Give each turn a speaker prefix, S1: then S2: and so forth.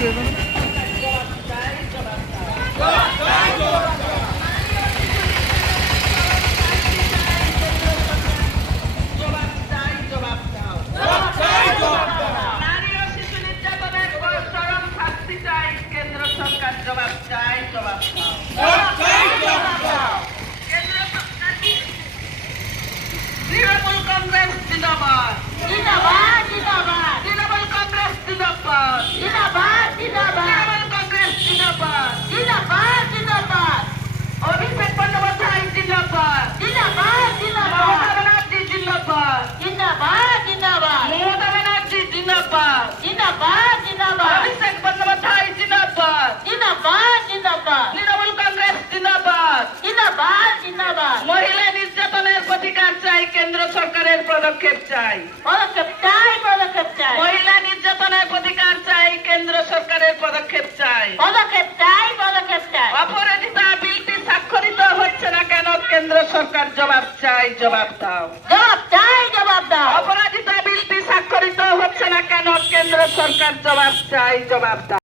S1: একটু এখানে জিন্দাবাদ
S2: জিন্দাবাদ
S1: পদক্ষেপ চাই।
S2: পদক্ষেপ চাই পদক্ষেপ চাই।
S1: মহিলা নির্যাতনের প্রতিকার চাই কেন্দ্র সরকারের পদক্ষেপ চাই।
S2: পদক্ষেপ চাই পদক্ষেপ চাই।
S1: অপরাজিতা বিলটি স্বাক্ষরিত হচ্ছে না কেন? কেন্দ্র সরকার জবাব চাই জবাব দাও।
S2: জবাব চাই জবাব দাও।
S1: অপরাধিতা বিলটি স্বাক্ষরিত হচ্ছে না কেন? কেন্দ্র সরকার জবাব চাই জবাব দাও।